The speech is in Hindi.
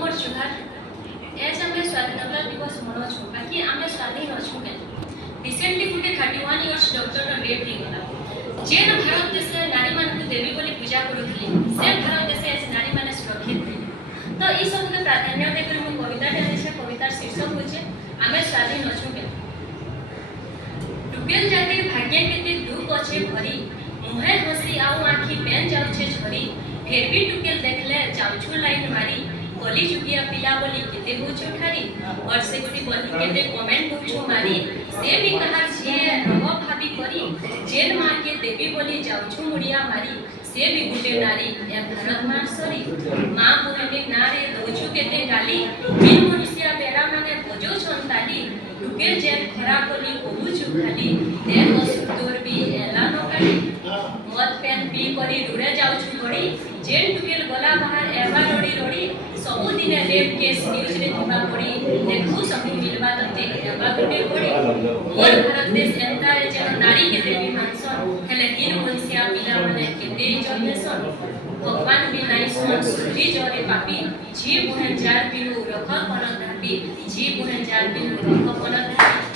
मोर जुहार एज आमे स्वाधीनता दिवस मनोछु बाकी आमे स्वाधीन अछु के रिसेंटली गुटे 31 इयर्स डॉक्टर रो डेथ ही गला जेन भारत देश नारी मान को देवी बोली पूजा करूथली से भारत देश एज नारी माने सुरक्षित थे तो ई सब के प्राधान्य देकर हम कविता लिखे से कवितार शीर्षक होचे आमे स्वाधीन अछु के टुकेल जाति भाग्य केते दुख अछि भरी मुहे हसी आउ आखी पेन जाउछे झरी फिर भी टुकेल देखले जाउछु लाइन मारी कली जुगिया पिला बोली केते होछु ठारी और सेक्सी बोली केते कमेंट होछु मारी से भी कहा छे रव भाभी करी जेन मां के देवी बोली जाउछु मुड़िया मारी से भी गुटे नारी ए भारत मां सरी मां बोले नारे दोछु केते गाली बिन मनुष्य बेरा माने बोजो छंताली टुकेल जेन खरा कोली कोहुछु खाली देख असुतोर भी एला न काली मत पेन पी करी रुड़े जाउछु गड़ी जेन टुकेल गला बाहर एवा रोड़ी रोड़ी सबु दिने रेप केस न्यूज रे थिबा पड़ी देखु सबु मिलबा तते एवा गुटे पड़ी मोर भारत देश एंता रे जेन नारी के देवी मानसन हेले दिन मनुष्य पिला माने केते जन्मेसन भगवान भी नाई सन सुधरी जरे पापी जी बुहन जार बिनु रख कोन धापी जी बुहन जार बिनु रख कोन धापी